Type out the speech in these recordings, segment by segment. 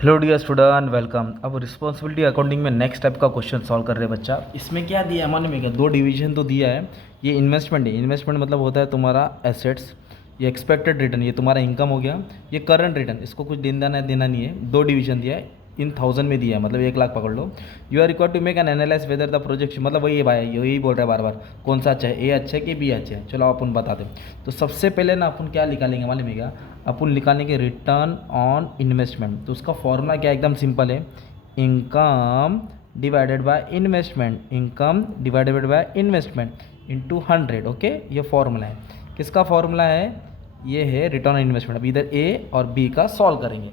Hello dear student, welcome. अब responsibility accounting में next type का क्वेश्चन सॉल्व कर रहे हैं बच्चा। इसमें क्या दिया है मालूम है क्या? दो डिवीजन तो दिया है। ये इन्वेस्टमेंट है। इन्वेस्टमेंट मतलब होता है तुम्हारा एसेट्स। ये एक्सपेक्टेड रिटर्न, ये तुम्हारा इनकम हो गया। ये करंट रिटर्न, इसको कुछ देना नहीं है। दो डिवीजन दिया है, इन 1000 में दिया है, मतलब 1 लाख पकड़ लो। You are required to make an analyse whether the project, मतलब वही है भाई, यही बोल रहा है बार बार कौन सा अच्छा है, ए अच्छा है कि बी अच्छा है। चलो अपन बता दें। तो सबसे पहले ना अपन क्या निकालेंगे मालूम है क्या? अपन निकालेंगे रिटर्न ऑन इन्वेस्टमेंट। तो उसका फॉर्मूला क्या, एकदम सिंपल है। Income divided by investment, income divided by investment into 100। Okay, ये फॉर्मूला है। किसका फॉर्मूला है? ये है रिटर्न ऑन इन्वेस्टमेंट। अब इधर ए और बी का सॉल्व करेंगे।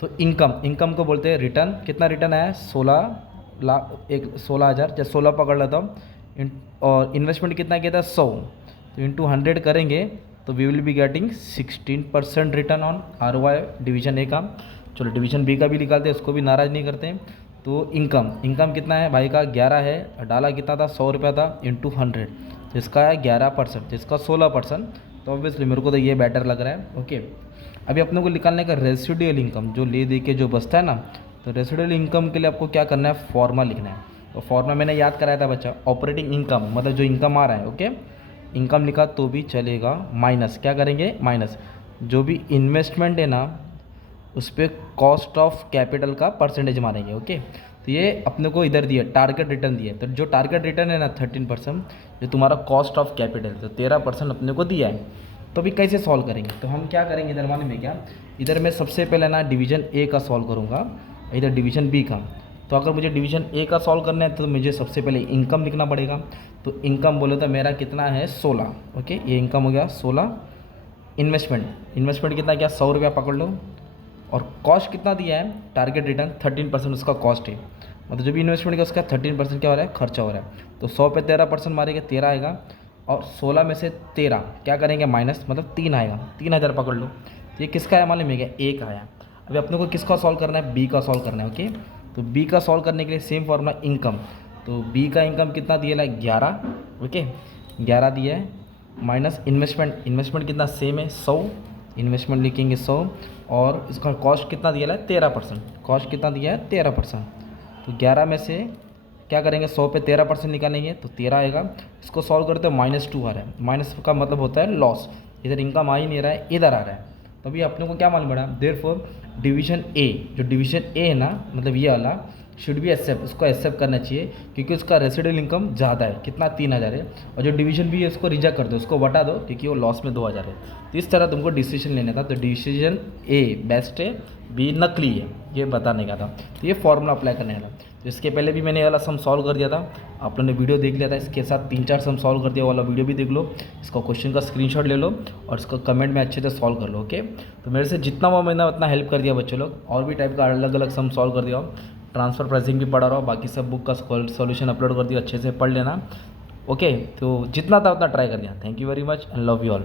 तो इनकम को बोलते हैं रिटर्न। कितना रिटर्न आया? 16,00,000, जैसे 16 पकड़ लेता हूँ। और इन्वेस्टमेंट कितना किया था? 100। तो इंटू 100 करेंगे तो we will be getting 16% return on ROI division A का। चलो डिवीजन बी का भी निकालते हैं, उसको भी नाराज़ नहीं करते हैं। तो इनकम कितना है भाई का? 11 है। डाला कितना था? 100 रुपया था, इंटू 100। तो इसका है 11%, तो इसका 16%। तो ऑब्वियसली मेरे को तो ये बेटर लग रहा है। ओके, अभी अपने को निकालने का रेसिडुअल इनकम, जो ले दे के जो बचता है ना। तो रेसिडुअल इनकम के लिए आपको क्या करना है? फॉर्मा लिखना है। तो फॉर्मा मैंने याद कराया था बच्चा, ऑपरेटिंग इनकम मतलब जो इनकम आ रहा है। ओके, इनकम लिखा तो भी चलेगा, माइनस क्या करेंगे? माइनस जो भी इन्वेस्टमेंट है ना, उस पर कॉस्ट ऑफ कैपिटल का परसेंटेज मारेंगे। ओके, तो ये अपने को इधर दिया टारगेट रिटर्न दिया है। तो जो टारगेट रिटर्न है ना 13%, जो तुम्हारा कॉस्ट ऑफ कैपिटल, तो 13% अपने को दिया है। तो अभी कैसे सॉल्व करेंगे? तो हम क्या करेंगे इधर मालूम है क्या? इधर मैं सबसे पहले ना डिवीजन ए का सॉल्व करूँगा, इधर डिवीजन बी का। तो अगर मुझे डिवीजन ए का सॉल्व करना है तो मुझे सबसे पहले इनकम लिखना पड़ेगा। तो इनकम बोले तो मेरा कितना है? 16। ओके, ये इनकम हो गया 16। इन्वेस्टमेंट कितना क्या? 100 रुपया पकड़ लो। और कॉस्ट कितना दिया है? टारगेट रिटर्न 13% उसका कॉस्ट है। मतलब जो भी इन्वेस्टमेंट किया उसका 13% क्या हो रहा है? खर्चा हो रहा है। तो 100 पे 13% मारेंगे, 13 आएगा। और 16 में से 13 क्या करेंगे? माइनस, मतलब 3 आएगा। 3000 पकड़ लो। तो ये किसका है मालूम है क्या? ए का आया। अभी अपने को किसका सॉल्व करना है? बी का सॉल्व करना है। ओके, तो बी का सॉल्व करने के लिए सेम फॉर्मूला इनकम। तो बी का इनकम कितना दिया है? 11। ओके, 11 दिया है, माइनस इन्वेस्टमेंट कितना? सेम है, 100। इन्वेस्टमेंट लिखेंगे 100। और इसका कॉस्ट कितना दिया है? 13%। कॉस्ट कितना दिया है? 13%। तो 11 में से क्या करेंगे? 100 पे 13% निकालेंगे तो 13 आएगा। इसको सॉल्व करते हो -2 आ रहा है। माइनस का मतलब होता है लॉस। इधर इनकम आ ही नहीं रहा है, इधर आ रहा है। तभी अपने को क्या मालूम पड़ा? देयरफॉर डिवीजन ए, जो डिवीजन ए है ना, मतलब ये वाला शुड बी एक्सेप्ट, उसको एक्सेप्ट करना चाहिए क्योंकि उसका रेसिडुअल इनकम ज़्यादा है। कितना? 3000 है। और जो डिवीजन बी है उसको रिजेक्ट कर दो, उसको बता दो क्योंकि वो लॉस में 2000 है। तो इस तरह तुमको डिसीजन लेना था। तो डिसीजन ए बेस्ट है, बी नकली है, ये बताने का था। तो ये फॉर्मूला अप्लाई करने का था। तो इसके पहले भी मैंने ये वाला सम सॉल्व कर दिया था, आप लोगों ने वीडियो देख लिया था। इसके साथ 3-4 सम सॉल्व कर दिया, वाला वीडियो भी देख लो। इसका क्वेश्चन का स्क्रीनशॉट ले लो और इसको कमेंट में अच्छे से सॉल्व कर लो। ओके, तो मेरे से जितना हुआ मैंने उतना हेल्प कर दिया बच्चों लोग। और भी टाइप का अलग अलग सम सॉल्व कर दिया, ट्रांसफ़र प्राइसिंग भी पढ़ा रहा हूँ, बाकी सब बुक का सॉल्यूशन अपलोड कर दिया, अच्छे से पढ़ लेना। ओके, तो जितना था उतना ट्राई कर दिया। Thank you very much and love you all.